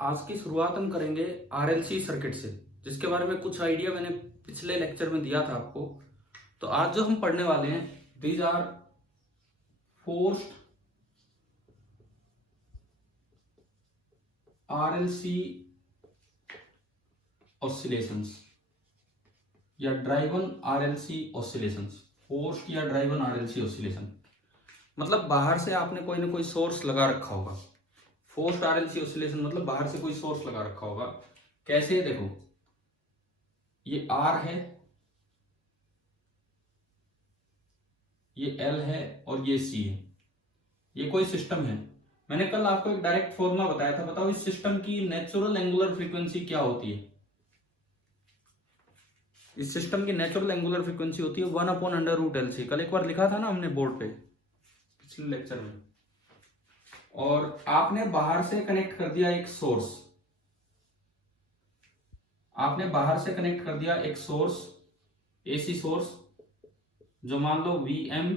आज की शुरुआत हम करेंगे आरएलसी सर्किट से, जिसके बारे में कुछ आइडिया मैंने पिछले लेक्चर में दिया था आपको। तो आज जो हम पढ़ने वाले हैं, these are forced RLC oscillations या ड्राइवन आरएलसी ऑसिलेशंस। फोर्स्ड या ड्राइवन आरएलसी ऑसिलेशन मतलब बाहर से आपने कोई ना कोई सोर्स लगा रखा होगा। फोर्स्ड आरएलसी ऑसिलेशन मतलब बाहर से कोई सोर्स लगा रखा होगा। कैसे? देखो, ये आर है, ये एल है और ये सी है। ये कोई सिस्टम है। मैंने कल आपको एक डायरेक्ट फॉर्मूला बताया था। बताओ इस सिस्टम की नेचुरल एंगुलर फ्रीक्वेंसी क्या होती है? इस सिस्टम की नेचुरल एंगुलर फ्रीक्वेंसी होती है 1/√LC। कल एक बार लिखा था ना हमने बोर्ड पे पिछले लेक्चर में। और आपने बाहर से कनेक्ट कर दिया एक सोर्स, आपने बाहर से कनेक्ट कर दिया एक सोर्स, एसी सोर्स, जो मान लो Vm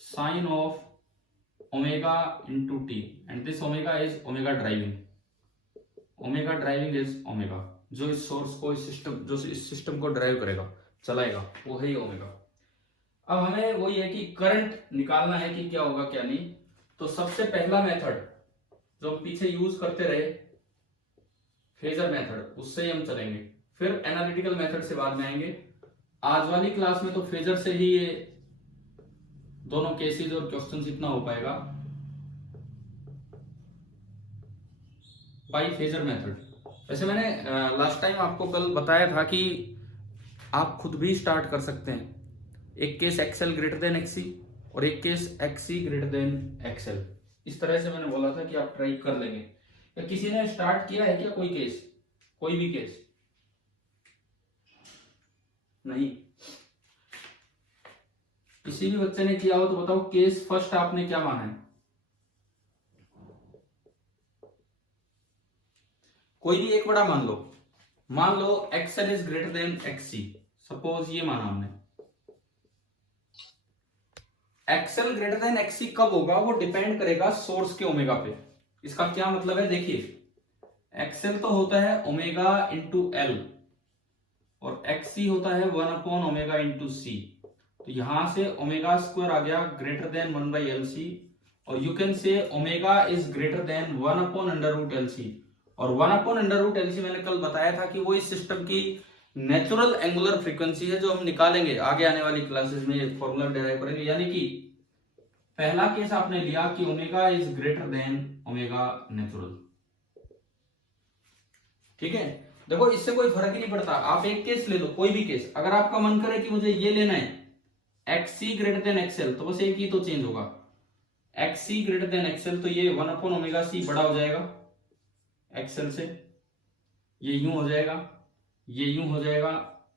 sine of omega into t, and this omega is omega driving. Omega driving is omega, जो इस सोर्स को, इस सिस्टम को ड्राइव करेगा, चलाएगा, वो है ओमेगा। अब हमें वही है कि करंट निकालना है कि क्या होगा क्या नहीं। तो सबसे पहला मेथड जो हम पीछे यूज करते रहे, फेजर मेथड, उससे ही हम चलेंगे। फिर एनालिटिकल मेथड से बाद में आएंगे। आज वाली क्लास में तो फेजर से ही ये दोनों केसेस और क्वेश्चंस इतना हो पाएगा बाय फेजर मेथड। वैसे मैंने लास्ट टाइम आपको कल बताया था कि आप खुद भी स्टार्ट कर सकते हैं। एक case XL greater than XC और एक case XC greater than XL. इस तरह से मैंने बोला था कि आप ट्राई कर लेंगे। या किसी ने स्टार्ट किया है क्या कोई केस, कोई भी केस? नहीं। किसी भी बच्चे ने किया हो तो बताओ केस फर्स्ट आपने क्या माना है? कोई भी एक बड़ा मान लो XL is greater than XC. Suppose ये माना हमने। एक्सएल ग्रेटर देन एक्सी कब होगा? वो डिपेंड करेगा सोर्स के ओमेगा पे। इसका क्या मतलब है? देखिए, एक्सएल तो होता है ओमेगा इंटू एल और एक्सी होता है 1/ओमेगा इंटू सी। तो यहां से ओमेगा स्क्वायर आ गया ग्रेटर देन 1/LC, और you can say omega is greater then 1/√LC। और 1/√LC मैंने कल बताया था कि वो इस सिस्टम की नेचुरल एंगुलर फ्रीक्वेंसी है, जो हम निकालेंगे आगे आने वाली क्लासेस में, फॉर्मूला डिराइव करेंगे। यानी कि पहला केस आपने लिया कि omega is greater than omega natural. ठीक है, देखो इससे कोई फर्क ही नहीं पड़ता। आप एक केस ले लो, कोई भी केस। अगर आपका मन करे कि मुझे ये लेना है एक्सी ग्रेटर देन एक्सएल, तो बस एक ही तो चेंज होगा, एक्सी ग्रेटर देन एक्सएल। तो ये 1/ओमेगा सी बड़ा हो जाएगा एक्सएल से, ये यूं हो जाएगा, ये यूं हो जाएगा,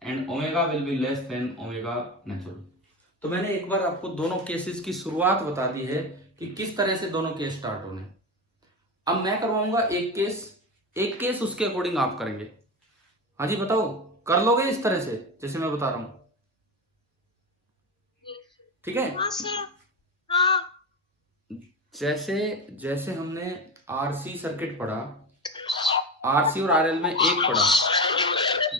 and omega will be less than omega natural. तो मैंने एक बार आपको दोनों केसेस की शुरुआत बता दी है कि किस तरह से दोनों केस स्टार्ट होने। अब मैं करवाऊंगा एक केस उसके अकॉर्डिंग आप करेंगे। हाँ जी बताओ, कर लोगे इस तरह से जैसे मैं बता रहा हूं? ठीक है। जैसे जैसे हमने आरसी सर्किट पढ़ा, आरसी और आरएल में एक पढ़ा,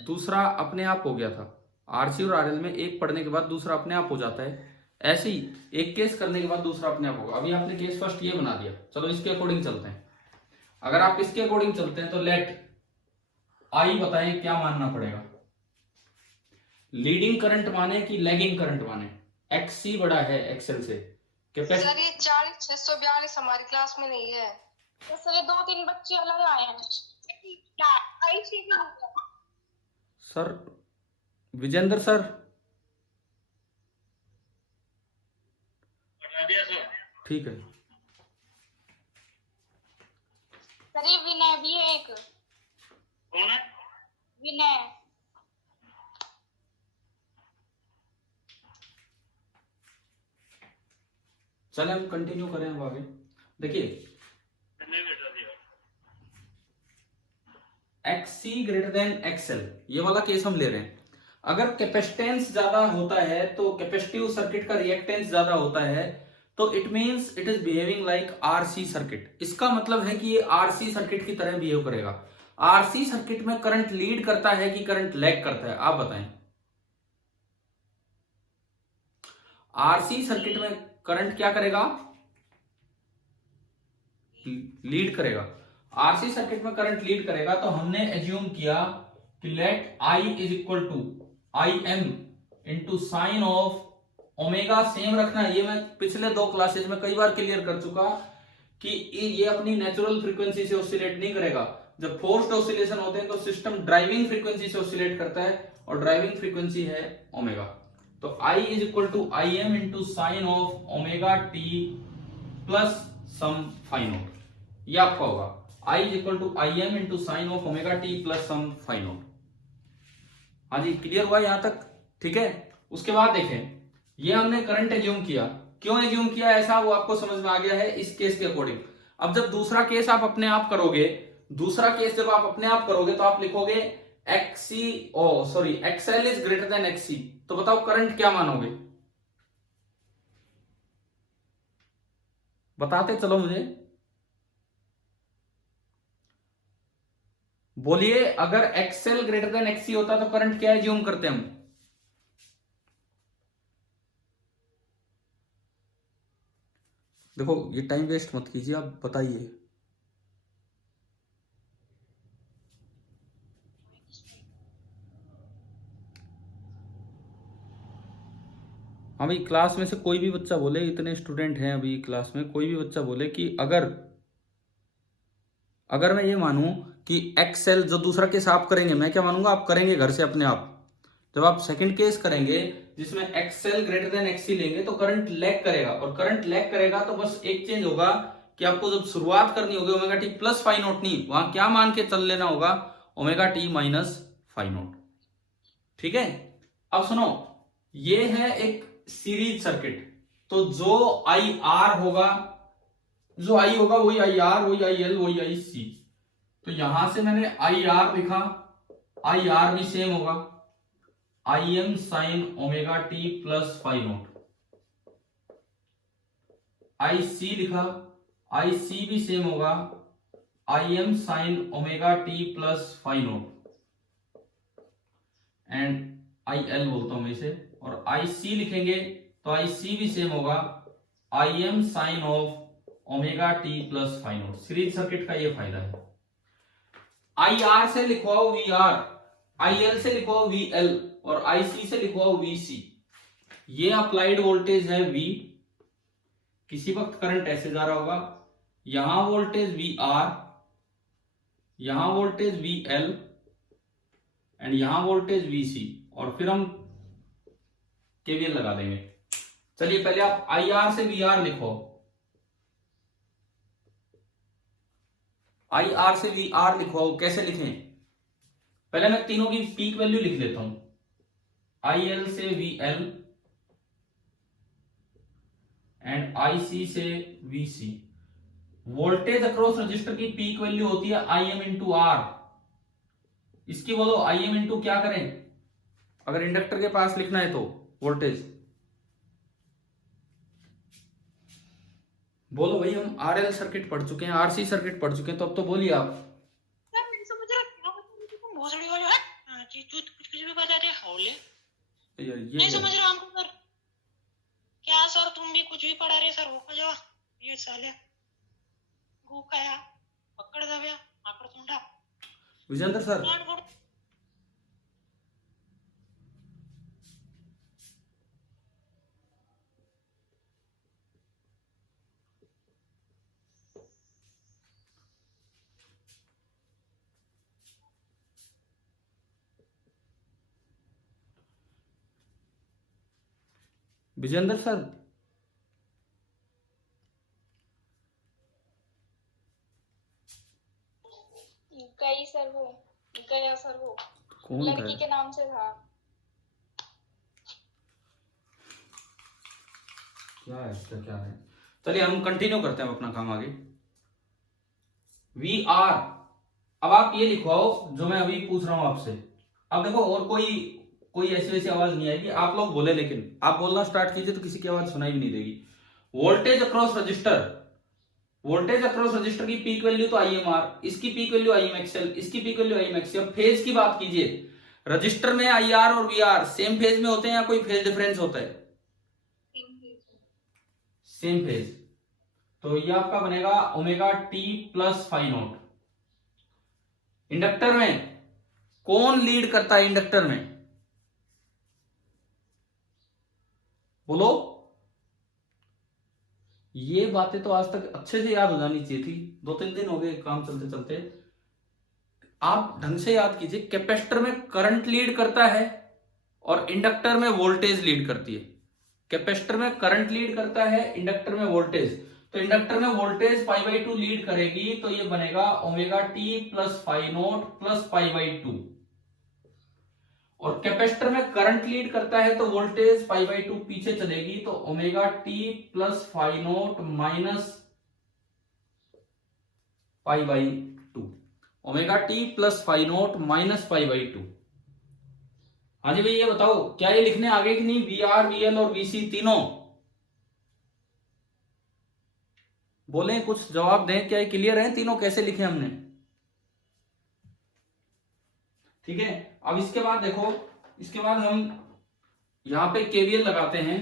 दूसरा अपने आप हो गया था। आरसी और आरएल में एक पढ़ने के बाद दूसरा अपने आप हो जाता है। ऐसे ही एक केस करने के बाद दूसरा अपने आप होगा। अभी आपने केस फर्स्ट ये बना दिया, चलो इसके अकॉर्डिंग चलते हैं। अगर आप इसके अकॉर्डिंग चलते हैं तो लेट आई बताएं क्या मानना पड़ेगा? लीडिंग करंट माने कि लैगिंग करंट माने? एक्सी बड़ा है एक्सएल से। सर ये 40/642 हमारी क्लास में नहीं है तो सर ये 2-3 बच्चे अलग आए हैं। सर विजेंद्र सर, ठीक है। सर ये विनय भी है एक। कौन है? विनय। चले हम कंटिन्यू करें अब आगे। देखिए, एक्सी ग्रेटर देन एक्सएल, ये वाला केस हम ले रहे हैं। अगर कैपेसिटेंस ज्यादा होता है तो कैपेसिटिव सर्किट का रिएक्टेंस ज्यादा होता है तो it means it is behaving like RC circuit. इसका मतलब है कि ये आरसी सर्किट की तरह बिहेव करेगा। आरसी सर्किट में करंट लीड करता है कि करंट लैग करता है, आप बताएं। आरसी सर्किट में करंट क्या करेगा? लीड करेगा। आरसी सर्किट में करंट लीड करेगा, तो हमने एज्यूम किया कि let I is equal to I M into sine of omega. Same रखना है, ये मैं पिछले 2 क्लासेज में कई बार क्लियर कर चुका कि ये अपनी नेचुरल फ्रीक्वेंसी से ऑसिलेट नहीं करेगा। जब फोर्स्ड ऑसिलेशन होते हैं तो सिस्टम ड्राइविंग फ्रीक्वेंसी से ऑसिलेट करता है, और ड्राइविंग फ्रीक्वेंसी है ओमेगा। तो I is equal to I M into sine of omega t plus some phi naught. ये आपका होगा I is equal to I M into sine of omega t plus some phi naught. हाँ जी, clear हुआ यहां तक? ठीक है। उसके बाद देखें, ये हमने करंट एज्यूम किया। क्यों एज्यूम किया ऐसा, वो आपको समझ में आ गया है इस केस के अकॉर्डिंग। अब जब दूसरा केस आप अपने आप करोगे, तो आप लिखोगे XL is greater then XC। तो बताओ करंट क्या मानोगे? बताते चलो मुझे, बोलिए। अगर XL ग्रेटर देन XC होता तो करंट क्या एज्यूम करते हम? देखो, ये टाइम वेस्ट मत कीजिए, आप बताइए। अभी क्लास में से कोई भी बच्चा बोले, इतने स्टूडेंट हैं अभी क्लास में, कोई भी बच्चा बोले कि अगर मैं ये मानूं कि XL, जो दूसरा केस आप करेंगे, मैं क्या मानूंगा, आप करेंगे घर से अपने आप। जब आप सेकंड केस करेंगे जिसमें XL ग्रेटर देन XC लेंगे तो करंट लैग करेगा, और करंट लैग करेगा तो बस एक चेंज होगा कि आपको जब शुरुआत करनी होगी omega t plus phi naught नहीं, वहां क्या मान के चल लेना होगा, omega T minus phi naught. ठीक है। अब सुनो, ये है एक सीरीज सर्किट, तो जो आई आर होगा, वही आई आर, वही आई एल, वही आई सी। तो यहां से मैंने आई आर लिखा, आई आर भी सेम होगा, I M sine omega t plus phi naught. I C लिखा, आई सी भी सेम होगा, I M sine omega t plus phi naught. And I L बोलता हूं मैं इसे, और आई सी लिखेंगे तो आई सी भी सेम होगा, I M sine of omega t plus phi naught. Series circuit का ये फायदा है। आई आर से लिखवाओ वी आर, आई एल से लिखवाओ वी एल, और आई सी से लिखवाओ वी सी। ये अप्लाइड वोल्टेज है V। किसी वक्त करंट ऐसे जा रहा होगा, यहां वोल्टेज वी आर, यहां वोल्टेज वी एल, एंड यहां वोल्टेज वी सी, और फिर हम केवीएल लगा देंगे। चलिए पहले आप आई आर से वी आर लिखो, आई आर से वी आर लिखो। कैसे लिखें? पहले मैं तीनों की पीक वैल्यू लिख लेता हूं, आई एल से V L and I C से V C. Voltage across resistor की पीक वैल्यू होती है आई एम इंटू आर। इसकी बोलो आई एम इंटू क्या करें, अगर इंडक्टर के पास लिखना है तो वोल्टेज। बोलो भाई, हम आरएल सर्किट पढ़ चुके हैं, आरसी सर्किट पढ़ चुके हैं, तो अब तो बोलिए आप। सर नहीं समझ रहा, क्या मतलब तुम भोसड़ी वाले हो? हां जी, तू कुछ कुछ भी बता दे, हौले यार ये नहीं समझ रहा हमको सर। क्या सर, तुम भी कुछ भी पढ़ा रहे सर, हो जाओ ये साले गूकाया पकड़ दव्या आकर तुंडा विजेंद्र सर। विजेंद्र सर, गई सर वो, गया सर वो, कौन लड़की के नाम से था। क्या है इसका, क्या है? चलिए हम कंटिन्यू करते हैं अपना काम आगे। वी आर, अब आप ये लिखवाओ जो मैं अभी पूछ रहा हूं आपसे। अब देखो, और कोई ऐसी वैसी आवाज नहीं आएगी, आप लोग बोले, लेकिन आप बोलना स्टार्ट कीजिए तो किसी की आवाज सुनाई भी नहीं देगी। Voltage across register, voltage across resistor की पीक वैल्यू तो IMR, इसकी पीक वैल्यू IMXL, इसकी पीक वैल्यू IMXC। अब फेज की बात कीजिए, रजिस्टर में IR और VR सेम फेज में होते हैं या कोई फेज डिफरेंस होता है? Same phase. तो ये आपका बनेगा omega t plus phi naught. Inductor में कौन लीड करता है? इंडक्टर में बोलो। ये बातें तो आज तक अच्छे से याद हो जानी चाहिए थी, 2-3 दिन हो गए काम चलते चलते। आप ढंग से याद कीजिए, कैपेसिटर में करंट लीड करता है और इंडक्टर में वोल्टेज लीड करती है। कैपेसिटर में करंट लीड करता है, इंडक्टर में वोल्टेज। तो इंडक्टर में वोल्टेज π/2 लीड करेगी, तो ये बनेगा omega t plus phi naught plus π/2। और कैपेसिटर में करंट लीड करता है तो वोल्टेज π/2 पीछे चलेगी, तो omega t plus phi naught minus π/2। Omega t plus phi naught minus π/2। हाँ जी भाई, ये बताओ क्या ये लिखने आगे कि नहीं? VR, VL और VC तीनों बोले, कुछ जवाब दें। क्या ये क्लियर है तीनों कैसे लिखे हमने? ठीक है। अब इसके बाद देखो, इसके बाद हम यहां पे KVL लगाते हैं।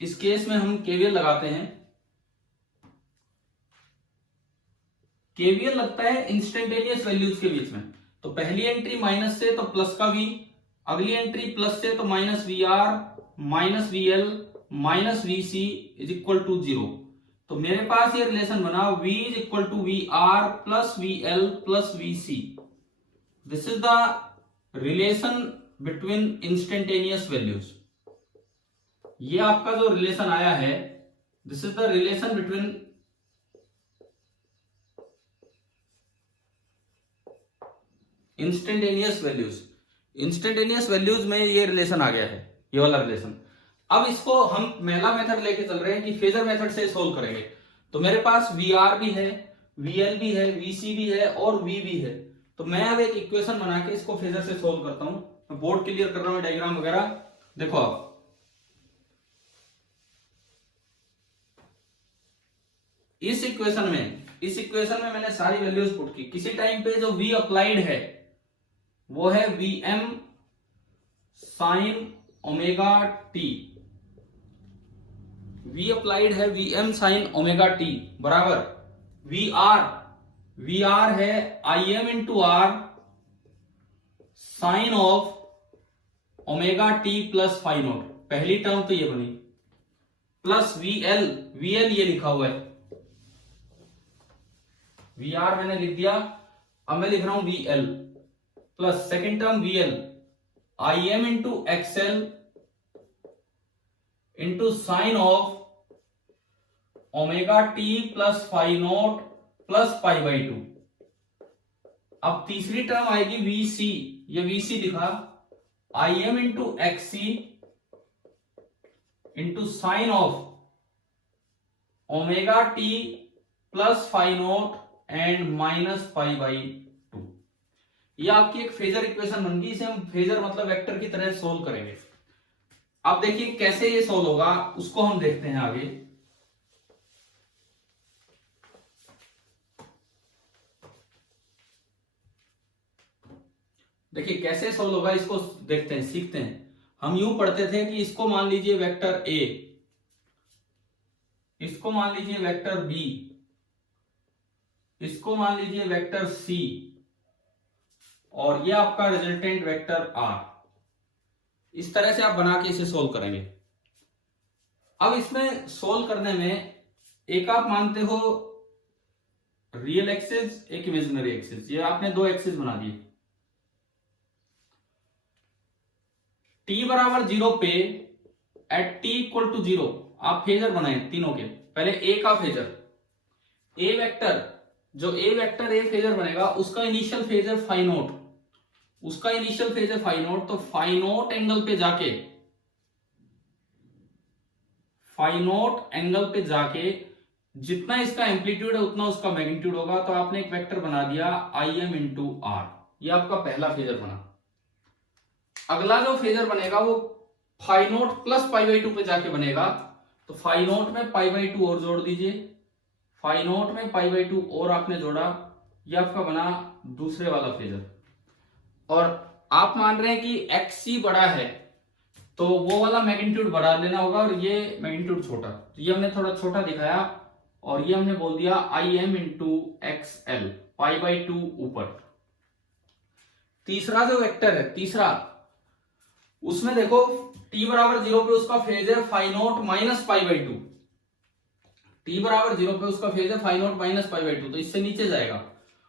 इस केस में हम KVL लगाते हैं। KVL लगता है इंस्टेंटेनियस वैल्यूज के बीच में। तो पहली एंट्री माइनस से तो प्लस का V, अगली एंट्री प्लस से तो minus VR minus VL minus VC is equal to 0। तो मेरे पास ये रिलेशन बना V is equal to VR plus VL plus VC। This is the relation between instantaneous values. ये आपका जो रिलेशन आया है, this is the relation between instantaneous values. Instantaneous values में ये रिलेशन आ गया है, ये वाला रिलेशन। अब इसको हम पहला मेथड लेके चल रहे हैं कि फेजर मेथड से सोल्व करेंगे। तो मेरे पास VR भी है, VL भी है, VC भी है और V भी है। तो मैं अब एक इक्वेशन बना के इसको फेजर से सोल्व करता हूं। मैं बोर्ड क्लियर कर रहा हूं, डायग्राम वगैरह देखो। आप इस इक्वेशन में मैंने सारी वैल्यूज पुट की। किसी टाइम पे जो V अप्लाइड है वो है Vm sine omega t. V applied है Vm साइन ओमेगा टी बराबर VR है Im into R sine of omega t plus phi naught. पहली टर्म तो ये बनी, प्लस VL ये लिखा हुआ है, VR मैंने लिख दिया। अब मैं लिख रहा हूं VL plus second term VL Im into XL into sine of omega t plus phi naught plus π/2। अब तीसरी टर्म आएगी VC, ये VC लिखा Im into XC into sine of omega t plus phi naught and minus π/2। ये आपकी एक phasor equation बन गई। इसे हम फेजर मतलब वेक्टर की तरह सोल्व करेंगे। अब देखिए कैसे ये सोल्व होगा, उसको हम देखते हैं आगे। देखिए कैसे सोल्व होगा, इसको देखते हैं, सीखते हैं। हम यूं पढ़ते थे कि इसको मान लीजिए वेक्टर A, इसको मान लीजिए वेक्टर B, इसको मान लीजिए वेक्टर C और ये आपका रिजल्टेंट वेक्टर R। इस तरह से आप बना के इसे सोल्व करेंगे। अब इसमें सोल्व करने में एक आप मानते हो रियल एक्सिस, एक इमेजिनरी एक्सिस। ये आपने दो एक्सिस बना दिए। t बराबर 0 पे एट t इक्वल टू 0 आप फेजर बनाए तीनों के। पहले A का फेजर, A वेक्टर, जो A वेक्टर A फेजर बनेगा उसका इनिशियल फेज है फाई नॉट, उसका इनिशियल फेज है फाई नॉट। तो फाई नॉट एंगल पे जाके, फाई नॉट एंगल पे जाके जितना इसका एम्पलीट्यूड है उतना उसका मैग्नीट्यूड होगा। तो आपने एक वेक्टर बना दिया Im इंटू R। ये आपका पहला फेजर बना। अगला जो फेजर बनेगा वो फाई नॉट प्लस π/2 पे जाके बनेगा। तो फाई नोट में पाई बाई 2 और जोड़ दीजिए, फाई नोट में पाई बाई 2 और आपने जोड़ा, ये आपका बना दूसरे वाला फेजर। और आप मान रहे हैं कि एक्स सी बड़ा है तो वो वाला मैग्नीट्यूड बड़ा लेना होगा और ये मैग्नीट्यूड छोटा, तो ये हमने थोड़ा छोटा दिखाया और ये हमने बोल दिया I am into x L, pi by 2 ऊपर। तीसरा जो वेक्टर है तीसरा, उसमें देखो t बराबर 0 पे उसका फेज है phi naught minus pi by 2, t बराबर 0 पे उसका फेज है phi naught minus pi by 2, तो इससे नीचे जाएगा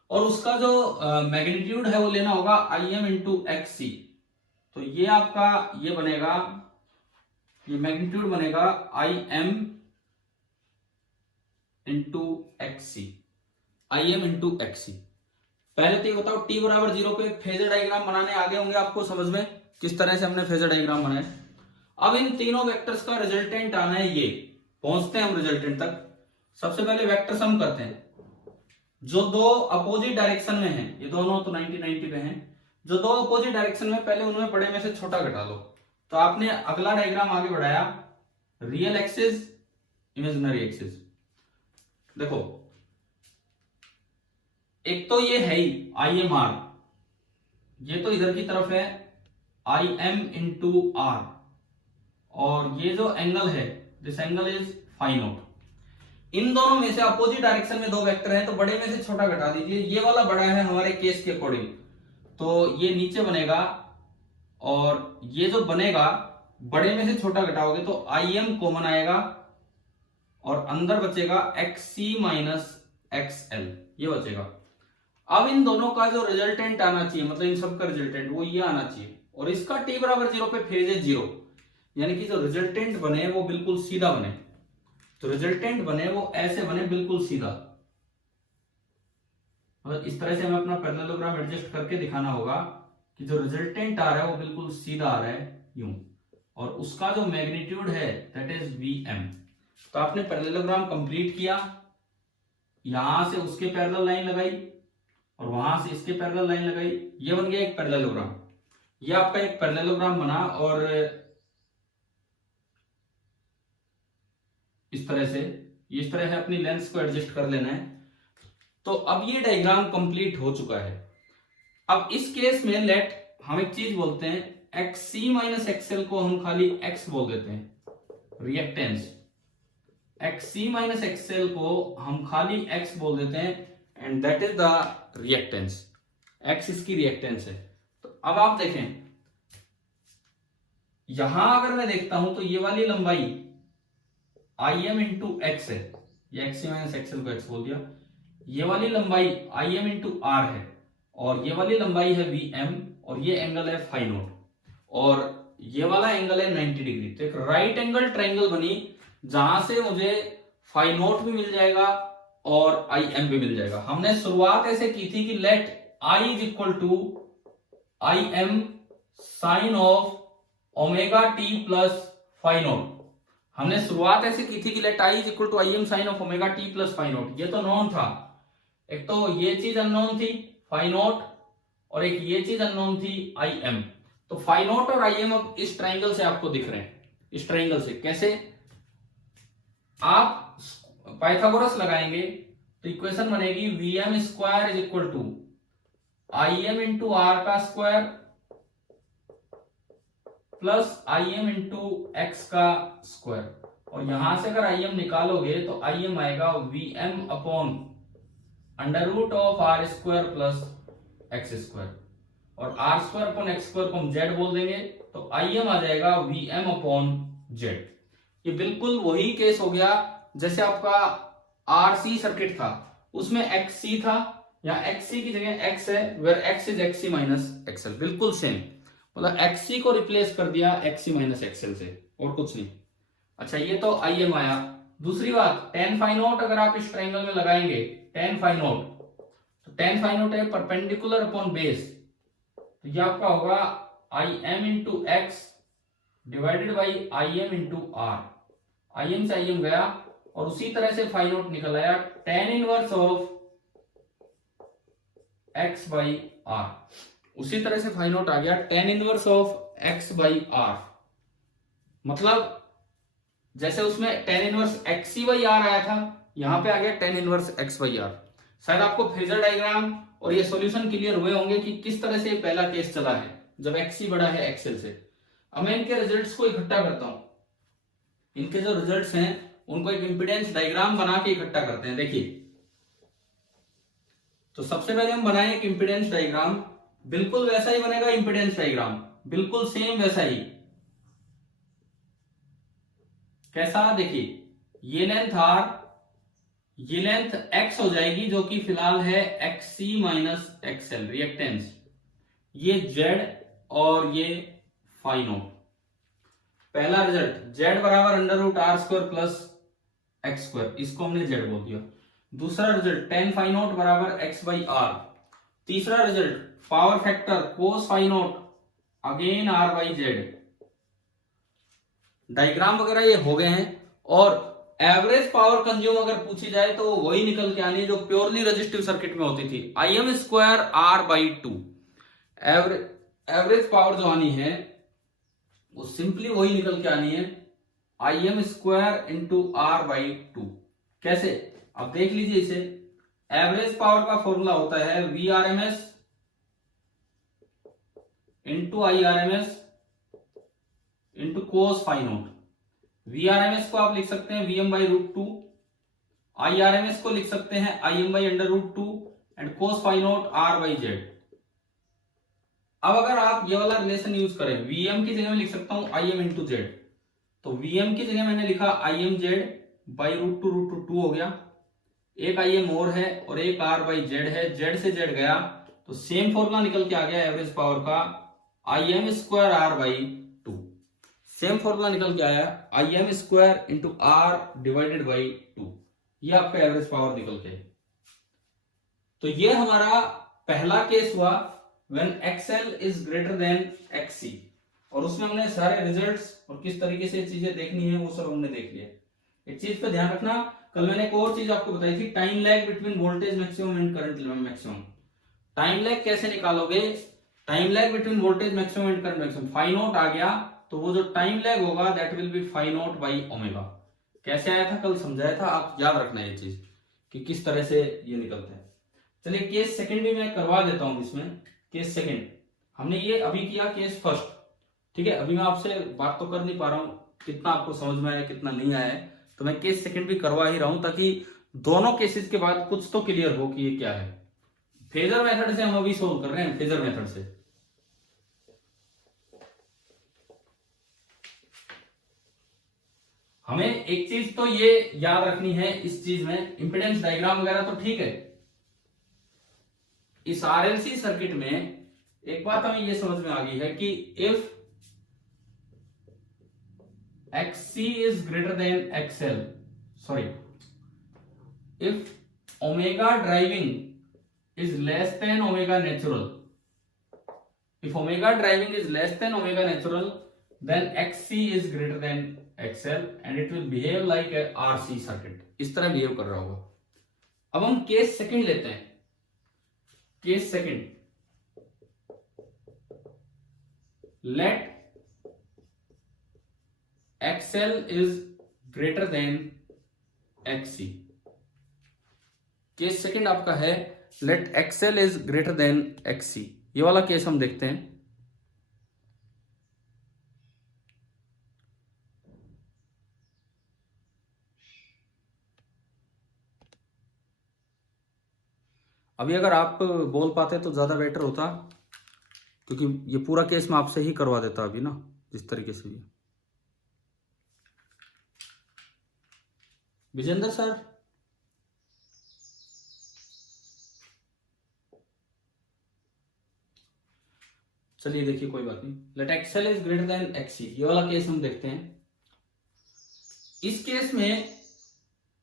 और उसका जो मैग्नीट्यूड है वो लेना होगा I M into X C. तो ये आपका ये बनेगा, ये मैग्नीट्यूड बनेगा I M into X C, I M into X C. पहले तो ये बताओ t बराबर 0 पे फेजर डायग्राम बनाने आगे होंगे आपको समझ में, किस तरह से हमने फेजर डायग्राम बनाए। अब इन तीनों वेक्टर्स का रिजल्टेंट आना है, ये पहुंचते हैं हम रिजल्टेंट तक। सबसे पहले वेक्टर सम करते हैं, जो दो अपोजिट डायरेक्शन में हैं, ये दोनों तो 90-90 पे हैं, जो दो अपोजिट डायरेक्शन में, पहले उनमें बड़े में से छोटा घटा लो। तो आपने अगला डायग्राम आगे बढ़ाया, रियल एक्सिस इमेजिनरी एक्सिस। देखो एक तो ये है ही आई एम आर, ये तो इधर की तरफ है आई एम इंटू आर, और ये जो एंगल है this angle is phi naught. इन दोनों में से अपोजिट डायरेक्शन में दो वेक्टर हैं तो बड़े में से छोटा घटा दीजिए, ये वाला बड़ा है हमारे केस के अकॉर्डिंग, तो ये नीचे बनेगा और ये जो बनेगा बड़े में से छोटा घटाओगे तो आई एम कॉमन आएगा और अंदर बचेगा x C minus x L, ये बचेगा। अब इन दोनों का जो रिजल्टेंट आना चाहिए, मतलब इन सब का रिजल्टेंट वो ये आना चाहिए, और इसका t बराबर 0 पे फेज है 0, यानी कि जो रिजल्टेंट बने वो बिल्कुल सीधा बने। तो रिजल्टेंट बने वो ऐसे बने बिल्कुल सीधा, मतलब इस तरह से हमें अपना पैरेललोग्राम एडजस्ट करके दिखाना होगा कि जो रिजल्टेंट आ रहा है वो बिल्कुल सीधा आ रहा है यूं, और उसका जो मैग्नीट्यूड है दैट इज वी एम। तो आपने पैरेललोग्राम कंप्लीट किया, यहां से उसके पैरेलल लाइन लगाई और वहां से इसके पैरेलल लाइन लगाई, ये बन गया एक पैरेललोग्राम। ये आपका एक पैरेललोग्राम बना और इस तरह से, इस तरह से अपनी लेंस को एडजस्ट कर लेना है। तो अब ये डायग्राम कंप्लीट हो चुका है। अब इस केस में लेट हम एक चीज बोलते हैं, एक्स सी माइनस एक्सएल को हम खाली एक्स बोल देते हैं, reactance. X C minus XL को हम खाली एक्स बोल देते हैं and that is the reactance, x इसकी रिएक्टेंस है। तो अब आप देखें, यहां अगर मैं देखता हूं तो ये वाली लंबाई आई एम इंटू एक्स है, ये एक्स सी माइनस एक्सएल को एक्स बोल दिया, ये वाली लंबाई आई एम इंटू आर है और ये वाली लंबाई है वी एम और ये एंगल है फाई नोट और ये वाला एंगल है 90 डिग्री। तो एक राइट एंगल ट्राइंगल बनी जहां से मुझे फाई नोट भी मिल जाएगा और आई एम भी मिल जाएगा। हमने शुरुआत ऐसे की थी कि let I is equal to I M sine of omega t plus phi naught. हमने शुरुआत ऐसे की थी कि let I is equal to I M sine of omega t plus phi naught. ये तो नॉन था, एक तो ये चीज अननोन थी फाई नोट और एक ये चीज अननोन थी आई एम। तो फाई नोट और आई एम अब इस ट्राइंगल से आपको दिख रहे हैं। इस ट्राइंगल से कैसे? आप पाइथागोरस लगाएंगे तो इक्वेशन बनेगी V M square is equal to I M into R का square plus I M into X का स्क्वायर। और यहां से अगर आई एम निकालोगे तो आई एम आएगा V M upon under root of R square plus X square और R square upon X square को हम जेड बोल देंगे तो आई एम आ जाएगा वी एम अपॉन जेड। ये बिल्कुल वही केस हो गया जैसे आपका आरसी सर्किट था, उसमें एक्स सी था, या एक्स सी की जगह एक्स है, where X is X C minus XL, बिल्कुल सेम। मतलब एक्स सी को रिप्लेस कर दिया एक्स सी माइनस एक्सएल से और कुछ नहीं। अच्छा ये तो आई एम आया। दूसरी बात, टेन फाई नोट अगर आप इस ट्राइंगल में लगाएंगे टेन फाई नोट, तो टेन फाई नोट है परपेंडिकुलर अपॉन बेस, तो ये आपका होगा I M into X divided by I M into R. I m से आई एम गया और उसी तरह से फाई नोट निकल आया tan inverse of X by R. उसी तरह से फाई नोट आ गया tan inverse of X by R. मतलब जैसे उसमें tan इनवर्स XC/R आया था, यहां पे आ गया tan इनवर्स XY/R। शायद आपको फेजर डायग्राम और ये सॉल्यूशन क्लियर हुए होंगे कि किस तरह से पहला केस चला है जब XC बड़ा है XL से। अब मैं इनके रिजल्ट्स को इकट्ठा करता हूं, इनके जो रिजल्ट्स हैं उनको एक इंपीडेंस डायग्राम बना के इकट्ठा करते हैं। देखिए, तो सबसे पहले हम बनाए एक इंपीडेंस डायग्राम, बिल्कुल वैसा ही बनेगा इंपीडेंस डायग्राम, बिल्कुल सेम वैसा ही। कैसा, देखिए ये लेंथ R, ये लेंथ X हो जाएगी जो कि फिलहाल है XC माइनस XL रिएक्टेंस, ये Z और ये फाई नोट। पहला रिजल्ट Z बराबर under root R square plus X square, इसको हमने Z बोल दिया। दूसरा रिजल्ट tan फाई नोट बराबर X/R। तीसरा result power factor cos phi naught again R/Z। Diagram वगैरह ये हो गए हैं, और एवरेज पावर कंज्यूम अगर पूछी जाए तो वही निकल के आनी है जो प्योरली रेजिस्टिव सर्किट में होती थी, Im square R/2। Average power जो आनी है वो सिंपली वही निकल के आनी है, Im स्क्वायर इंटू R/2। कैसे, अब देख लीजिए इसे। एवरेज पावर का फॉर्मूला होता है Vrms into Irms into cos phi naught. Vrms को आप लिख सकते हैं Vm/√2, Irms को लिख सकते हैं Im/√2 and cos phi note R/Z। अब अगर आप ये वाला रिलेशन यूज करें, Vm की जगह में लिख सकता हूं Im इंटू Z, तो Vm की जगह मैंने लिखा Im/√2 हो गया, एक Im और है और एक R/Z है, Z से Z गया तो सेम फॉर्मूला निकल के आ गया एवरेज पावर का, Im square R/2। Same formula निकल के आया Im स्क्वायर इंटू R/2। ये आपका एवरेज पावर निकल के। तो ये हमारा पहला केस हुआ when XL is greater then XC, और उसमें हमने सारे रिजल्ट्स और किस तरीके से चीजें देखनी है वो सब हमने देख लिया। एक चीज पे ध्यान रखना, कल मैंने एक और चीज आपको बताई थी, time lag between voltage maximum and current maximum. Time lag कैसे निकालोगे, time lag between voltage maximum and current maximum, phi naught आ गया तो वो जो टाइम लैग होगा that will be phi naught by omega. कैसे आया था, कल समझाया था, आप याद रखना ये चीज कि किस तरह से ये निकलता है। चलिए केस सेकंड भी मैं करवा देता हूं इसमें। केस सेकंड हमने ये अभी किया, केस फर्स्ट, ठीक है। अभी मैं आपसे बात तो कर नहीं पा रहा हूं कितना आपको समझ में आया कितना नहीं आया है, तो मैं केस सेकंड भी करवा ही रहा हूं ताकि दोनों केसेस के बाद कुछ तो क्लियर हो कि ये क्या है। फेजर मेथड से हम अभी सोल्व कर रहे हैं, फेजर मेथड से। हमें एक चीज तो ये याद रखनी है इस चीज में, इंपेडेंस डायग्राम वगैरह तो ठीक है, इस आरएलसी सर्किट में एक बात हमें ये समझ में आ गई है कि if XC is greater than XL, sorry, if omega driving is less than omega natural, if omega driving is less than omega natural, then XC is greater than XL and it will behave like a RC circuit, इस तरह behave कर रहा होगा। अब हम case second लेते हैं, case second, let XL is greater than XC। Case second आपका है let XL is greater than XC। ये वाला केस हम देखते हैं। अभी अगर आप बोल पाते तो ज्यादा बेटर होता, क्योंकि ये पूरा केस मैं आपसे ही करवा देता अभी ना, जिस तरीके से भी। विजेंद्र सर, चलिए देखिए कोई बात नहीं, let XL is greater than XC, ये वाला केस हम देखते हैं। इस केस में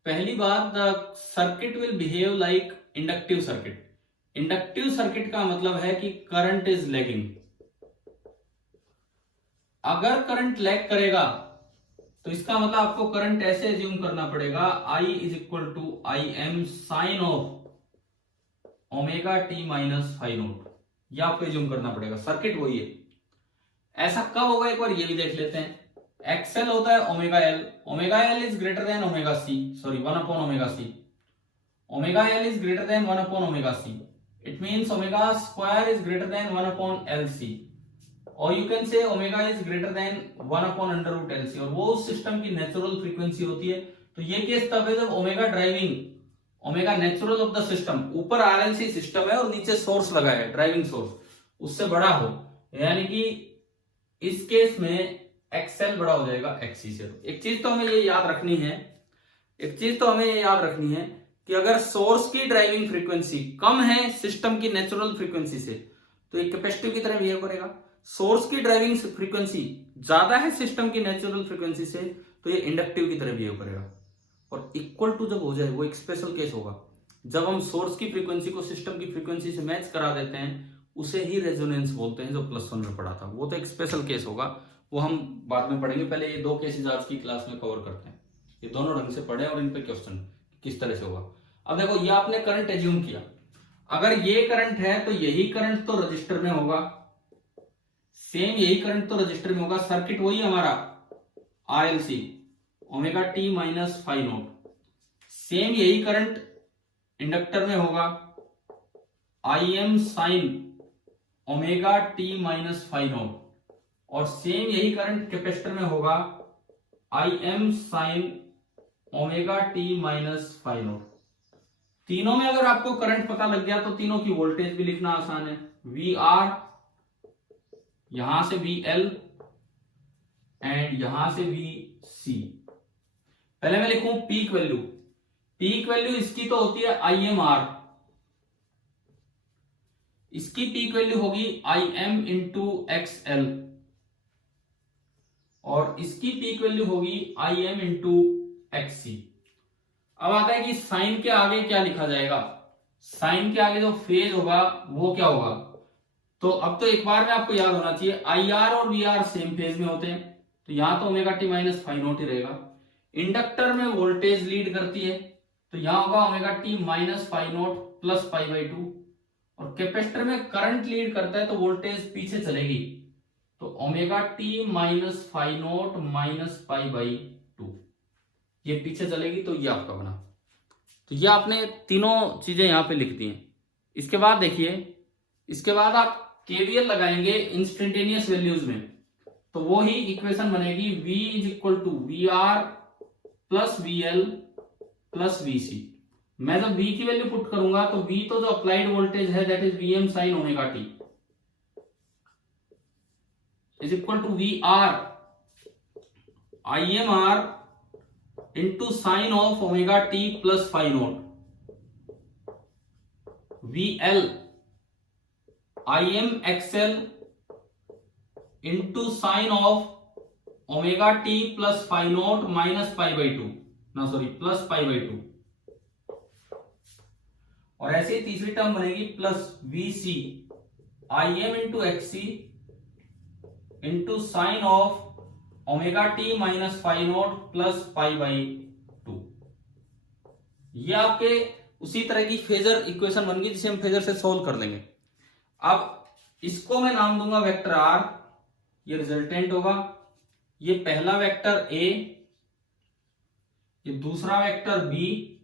पहली बात, the circuit will behave like inductive circuit. Inductive circuit का मतलब है कि करंट इज लैगिंग। अगर करंट लैग करेगा तो इसका मतलब आपको करंट ऐसे एज्यूम करना पड़ेगा, I is equal to Im sine of omega T minus phi naught, ये आपको एज्यूम करना पड़ेगा। सर्किट वही है। ऐसा कब होगा एक बार ये भी देख लेते हैं। एक्सएल होता है omega L, omega L is greater than omega C, sorry 1 upon omega C, omega L is greater than 1 upon omega C, it means omega square is greater than 1 upon L C, और you can say omega is greater than 1 upon under root L C, और वो उस system की natural frequency होती है। तो ये case तब है जब omega driving, omega natural of the system, ऊपर आरएलसी सिस्टम है और नीचे सोर्स लगा है ड्राइविंग सोर्स, उससे बड़ा हो, यानी कि इस केस में एक्सएल बड़ा हो जाएगा एक्ससी से। एक चीज तो हमें ये याद रखनी है, एक चीज तो हमें ये याद रखनी है कि अगर सोर्स की ड्राइविंग फ्रीक्वेंसी कम है सिस्टम की नेचुरल फ्रीक्वेंसी से तो ये कैपेसिटिव की तरह बिहेव करेगा, सोर्स की ड्राइविंग फ्रीक्वेंसी ज्यादा है सिस्टम की नेचुरल फ्रीक्वेंसी से तो ये इंडक्टिव की तरह बिहेव करेगा। और इक्वल टू जब हो जाए वो एक स्पेशल केस होगा, जब हम सोर्स की फ्रीक्वेंसी को सिस्टम की फ्रीक्वेंसी से मैच करा देते हैं, उसे ही रेजोनेंस बोलते हैं, जो +1 में पढ़ा था। वो तो एक स्पेशल केस होगा, वो हम बाद में पढ़ेंगे। पहले ये दो केसेस आज की क्लास में कवर करते हैं, ये दोनों ढंग से पढ़े और इन पे क्वेश्चन किस तरह से होगा। अब देखो, ये आपने करंट एज्यूम किया, अगर ये करंट है तो यही करंट तो रजिस्टर में होगा, सेम यही करंट तो रजिस्टर में होगा, सर्किट वही हमारा RLC omega T minus phi naught, same यही करंट इंडक्टर में होगा I M sine omega T minus phi naught, और सेम यही करंट कैपेसिटर में होगा I M sine omega T minus phi naught. तीनों में अगर आपको करंट पता लग गया तो तीनों की वोल्टेज भी लिखना आसान है, वी आर, यहां से वी एल एंड यहां से वी सी। पहले मैं लिखूं पीक वैल्यू, पीक वैल्यू इसकी तो होती है आई एम आर, इसकी पीक वैल्यू होगी I am into x L, और इसकी पीक वैल्यू होगी आई एम इंटू एक्स सी। अब आता है कि साइन के आगे क्या लिखा जाएगा, साइन के आगे जो फेज होगा वो क्या होगा, तो अब तो एक बार में आपको याद होना चाहिए आई आर और वी आर सेम फेज में होते हैं, तो यहां तो omega T minus phi naught ही रहेगा। इंडक्टर में वोल्टेज लीड करती है तो यहां होगा omega T minus phi naught plus pi by two, और कैपेसिटर में करंट लीड करता है तो वोल्टेज पीछे चलेगी, तो omega T minus phi naught minus pi by two, ये पीछे चलेगी, तो ये आपका बना। तो ये आपने तीनों चीजें यहां पे लिख दी हैं। इसके बाद देखिए, इसके बाद आप केवीएल लगाएंगे इंस्टेंटेनियस वैल्यूज में, तो वो ही इक्वेशन बनेगी V is equal to V R plus V L plus V C. मैं जब V की वैल्यू पुट करूंगा तो V तो जो अप्लाइड वोल्टेज है that is V M sine omega t is equal to V R I M R into sine of omega t plus phi naught, V L I M XL into sine of omega t plus phi naught minus pi by two, ना sorry plus pi by two, और ऐसे ही तीसरी term बनेगी plus V C I M into X C into sine of omega T minus phi naught plus pi by two. ये आपके उसी तरह की फेजर इक्वेशन बन गई जिसे हम फेजर से सोल्व कर लेंगे। अब इसको मैं नाम दूंगा वेक्टर आर, ये रिजल्टेंट होगा, ये पहला वेक्टर ए, ये दूसरा वेक्टर बी,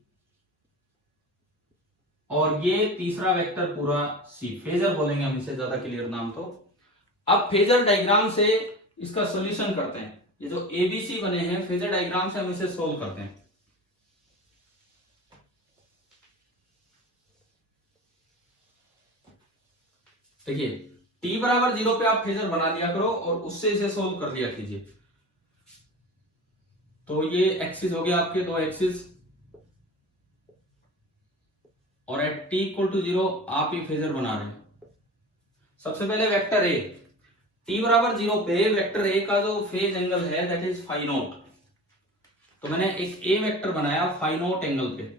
और ये तीसरा वेक्टर पूरा सी। फेजर बोलेंगे हम इसे, ज्यादा क्लियर नाम। तो अब फेजर डायग्राम से इसका सॉल्यूशन करते हैं, ये जो एबीसी बने हैं फेजर डायग्राम से हम इसे सोल्व करते हैं। देखिए t बराबर 0 पे आप फेजर बना दिया करो और उससे इसे सोल्व कर दिया कीजिए। तो ये एक्सिस हो गया आपके दो एक्सिस, और एट t इक्वल टू 0 आप ही फेजर बना रहे हैं। सबसे पहले वेक्टर ए, t बराबर 0 पे वेक्टर ए का जो फेज एंगल है दैट इज फाई नोट, तो मैंने एक ए वेक्टर बनाया फाई नोट एंगल पे,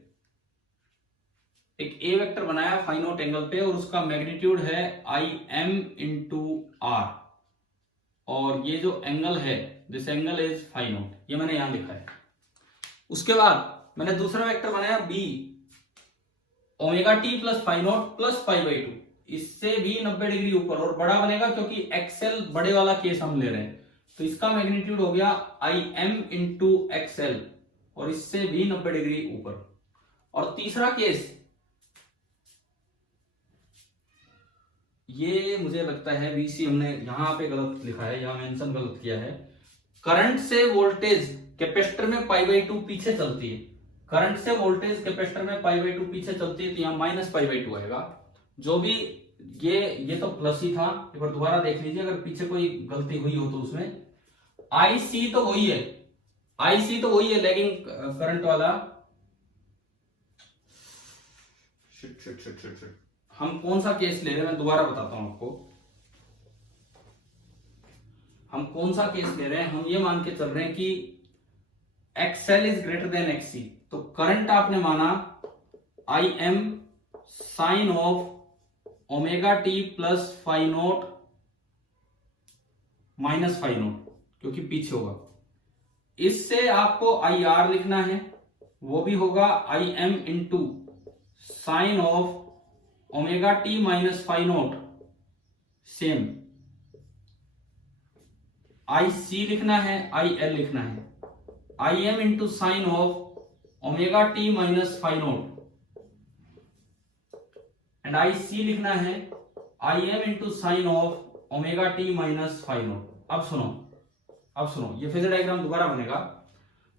एक ए वेक्टर बनाया फाई नोट एंगल पे, और उसका मैग्नीट्यूड है आई एम इंटू आर, और ये जो एंगल है this angle is phi naught, ये मैंने यहां लिखा है। उसके बाद मैंने दूसरा वेक्टर बनाया B, omega t plus phi naught plus pi by two, इससे भी 90 डिग्री ऊपर और बड़ा बनेगा क्योंकि एक्सएल बड़े वाला केस हम ले रहे हैं, तो इसका मैग्नीट्यूड हो गया आई एम इंटू एक्सएल, और इससे भी 90 डिग्री ऊपर। और तीसरा केस, ये मुझे लगता है वीसी हमने यहां पे गलत लिखा है, यहां मेंशन गलत किया है। करंट से वोल्टेज कैपेसिटर में π/2 पीछे चलती है, करंट से वोल्टेज कैपेसिटर में π/2 पीछे चलती है, तो यहां -π/2 आएगा। जो भी ये तो प्लस ही था, एक बार दोबारा देख लीजिए अगर पीछे कोई गलती हुई हो तो उसमें। आईसी तो वही है, आईसी तो वही है लेकिन करंट वाला, शिट, हम कौन सा केस ले रहे हैं मैं दोबारा बताता हूं आपको। हम कौन सा केस ले रहे हैं, हम ये मान के चल रहे हैं कि XL is greater than XC, तो करंट आपने माना I M sine of omega t plus phi naught minus phi naught, क्योंकि पीछे होगा। इससे आपको आई आर लिखना है, वो भी होगा I M into sine of omega T minus phi naught, same. I C लिखना है, आई एल लिखना है, I M into sine of omega T minus phi naught, and I C लिखना है I M into sine of omega T minus phi naught. अब सुनो, ये phasor diagram दोबारा बनेगा।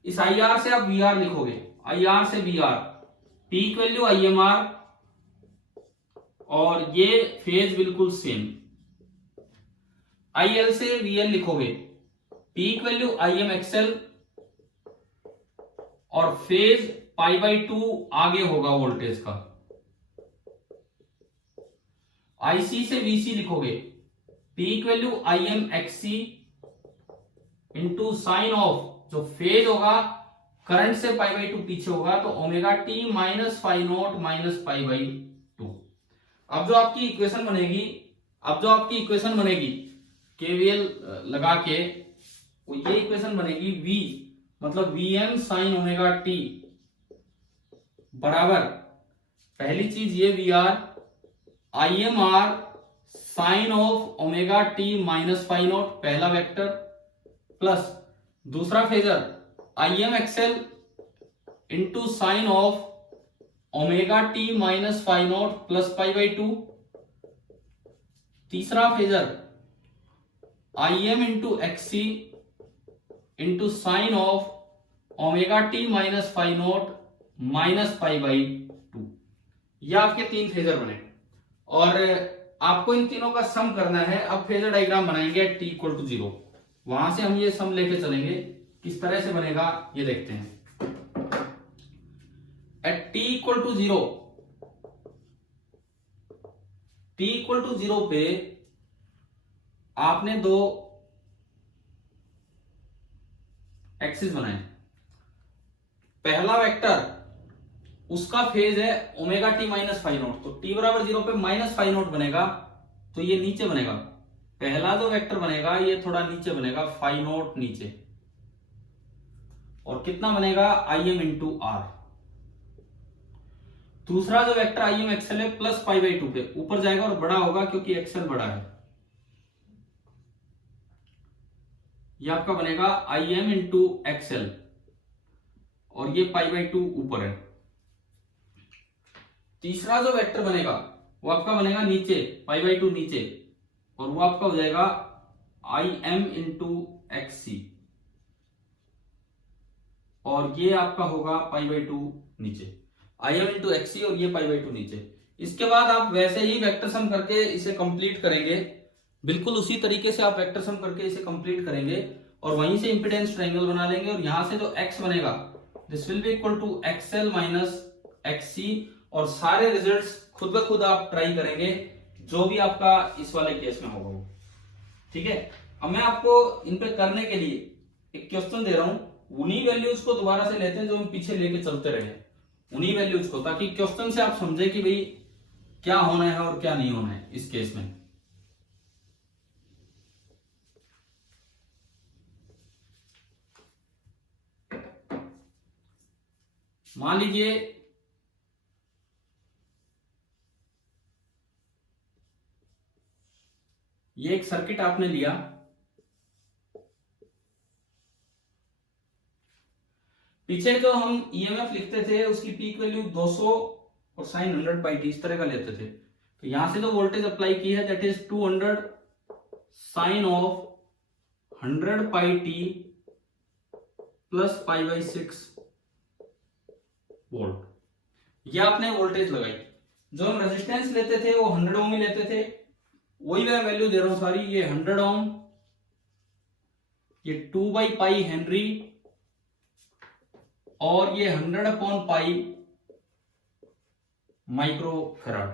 इस आई आर से आप वी आर लिखोगे, आई आर से V R, peak value I M R, और ये फेज बिल्कुल सेम। आई एल से वी एल लिखोगे, peak value I M XL, और फेज π/2 आगे होगा वोल्टेज का। आईसी से वीसी लिखोगे, peak value I M XC into sine of, जो फेज होगा करंट से π/2 पीछे होगा, तो omega T minus phi naught minus π/2। अब जो आपकी इक्वेशन बनेगी केवीएल लगा के, वो ये इक्वेशन बनेगी V मतलब Vm साइन ओमेगा टी बराबर, पहली चीज ये VR I M R sine of omega T minus phi naught, पहला वेक्टर, प्लस दूसरा phasor I M XL into sine of omega T minus phi naught plus π/2, तीसरा phasor I M into XC into sine of omega T minus phi naught minus π/2। ये आपके 3 phasor बने, और आपको इन तीनों का सम करना है। अब फेजर डायग्राम बनाएंगे t इक्वल टू 0, वहां से हम ये सम लेके चलेंगे, किस तरह से बनेगा ये देखते हैं। At t equal to 0, t equal to 0 पे आपने 2 एक्सिस बनाए। पहला वेक्टर उसका फेज है omega T minus phi naught, तो t बराबर 0 पे माइनस फाइ नोट बनेगा, तो ये नीचे बनेगा। पहला जो वेक्टर बनेगा ये थोड़ा नीचे बनेगा, फाइ नोट नीचे, और कितना बनेगा आई एम इंटू आर। दूसरा जो वेक्टर आई एम एक्सएल है प्लस π/2 पे ऊपर जाएगा और बड़ा होगा क्योंकि एक्सएल बड़ा है, ये आपका बनेगा आई एम इंटू एक्सएल, और ये π/2 ऊपर है। तीसरा जो वेक्टर बनेगा वो आपका बनेगा नीचे, π/2 नीचे, और वो आपका हो जाएगा आई एम इंटू एक्ससी, और ये आपका होगा π/2 नीचे, आई एम इंटू एक्ससी, और ये π/2 नीचे। इसके बाद आप वैसे ही वेक्टर सम करके इसे कंप्लीट करेंगे, बिल्कुल उसी तरीके से आप वेक्टर सम करके इसे कंप्लीट करेंगे, और वहीं से इंपीडेंस ट्रायंगल बना लेंगे, और यहां से जो x बनेगा this will be equal to XL minus XC, और सारे रिजल्ट्स खुद ब खुद आप ट्राई करेंगे, जो भी आपका इस वाले केस में होगा वो। ठीक है, अब मैं आपको इन पे करने के लिए एक क्वेश्चन दे रहा हूं, उन्हीं वैल्यूज को दोबारा से लेते हैं जो हम पीछे लेके चलते रहे, उन्हीं वैल्यूज को, ताकि क्वेश्चन से आप समझे कि भाई क्या होना है और क्या नहीं होना है इस केस में। मान लीजिए ये एक सर्किट आपने लिया, पीछे जो हम ईएमएफ लिखते थे उसकी पीक वैल्यू 200 और साइन 100 पाई टी इस तरह का लेते थे। तो यहां से जो वोल्टेज अप्लाई की है that is 200 sine of 100 pi t plus pi by 6 volt. यह आपने वोल्टेज लगाई। जो हम रेजिस्टेंस लेते थे वो 100 ओम ही लेते थे, वही मैं वैल्यू दे रहा हूं सारी। ये 100 ओम, ये 2 बाई पाई हेनरी और ये 100 upon pi micro farad.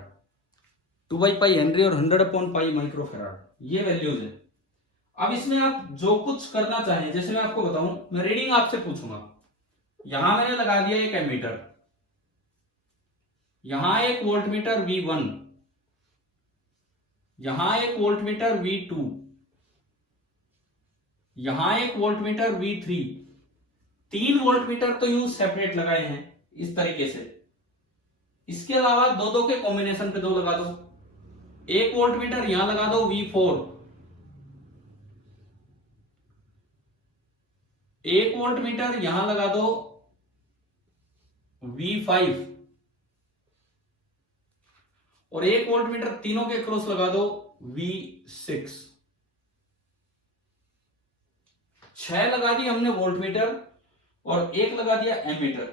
2 by pi Henry और 100 अपॉन पाई माइक्रो फेराड, ये वैल्यूज है। अब इसमें आप जो कुछ करना चाहें, जैसे मैं आपको बताऊं, मैं रीडिंग आपसे पूछूंगा। यहां मैंने लगा दिया एक एमीटर, यहां एक वोल्टमीटर V1, यहां एक वोल्टमीटर V2, यहां एक वोल्टमीटर V3। 3 वोल्टमीटर तो यूं सेपरेट लगाए हैं इस तरीके से। इसके अलावा दो दो के कॉम्बिनेशन पे 2 लगा दो। एक वोल्टमीटर यहां लगा दो V4, एक वोल्टमीटर यहां लगा दो V5 और एक वोल्टमीटर तीनों के क्रॉस लगा दो V6। 6 लगा दिया हमने वोल्टमीटर और एक लगा दिया एमीटर।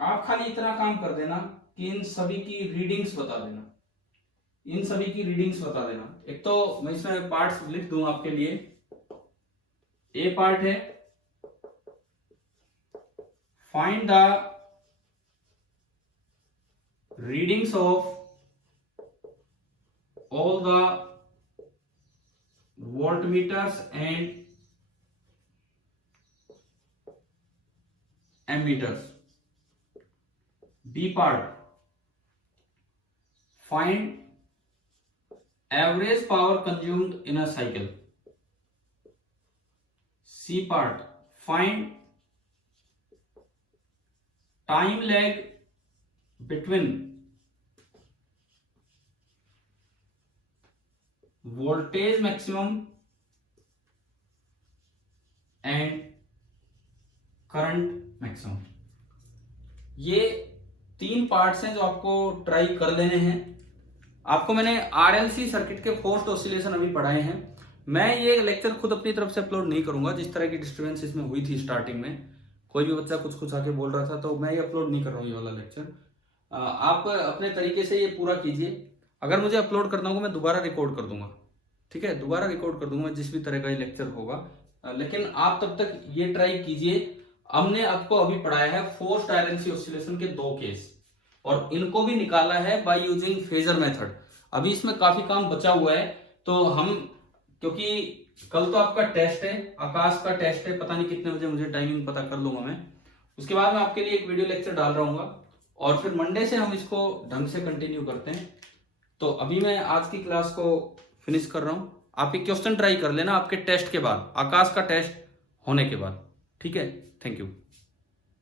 आप खाली इतना काम कर देना कि इन सभी की रीडिंग्स बता देना, इन सभी की रीडिंग्स बता देना। एक तो मैं इसमें पार्ट्स लिख दूं आपके लिए। ए पार्ट है find the readings of all the voltmeters and ammeters. B part, find average power consumed in a cycle. C part, find time lag between voltage maximum and current maximum. ये 3 parts हैं जो आपको try कर लेने हैं। आपको मैंने RLC circuit के फोर्स्ड ऑसिलेशन अभी पढ़ाए हैं। मैं ये लेक्चर खुद अपनी तरफ से अपलोड नहीं करूंगा। जिस तरह की डिस्टर्बेंस इसमें हुई थी स्टार्टिंग में, कोई भी बच्चा कुछ कुछ आके बोल रहा था, तो मैं ये अपलोड नहीं कर रहा हूँ ये वाला लेक्चर। आप अपने तरीके से ये पूरा कीजिए। अगर मुझे अपलोड करना होगा मैं दोबारा रिकॉर्ड कर दूंगा, ठीक है, दोबारा रिकॉर्ड कर दूंगा जिस भी तरह का ये लेक्चर होगा। लेकिन आप तब तक ये ट्राई कीजिए। हमने आपको अभी पढ़ाया है फोर्स्ड आरएलसी ऑसिलेशन के 2 केस और इनको भी निकाला है बाय यूजिंग फेजर मेथड। अभी इसमें काफी काम बचा हुआ है, तो हम, क्योंकि कल तो आपका टेस्ट है, आकाश का टेस्ट है, पता नहीं कितने बजे, मुझे टाइमिंग पता कर लूंगा मैं। उसके बाद मैं आपके लिए एक वीडियो लेक्चर डाल रहा हूँ और फिर मंडे से हम इसको ढंग से कंटिन्यू करते हैं। तो अभी मैं आज की क्लास को फिनिश कर रहा हूं। आप एक क्वेश्चन ट्राई कर लेना आपके टेस्ट के बाद, आकाश का टेस्ट होने के बाद, ठीक है। Thank you.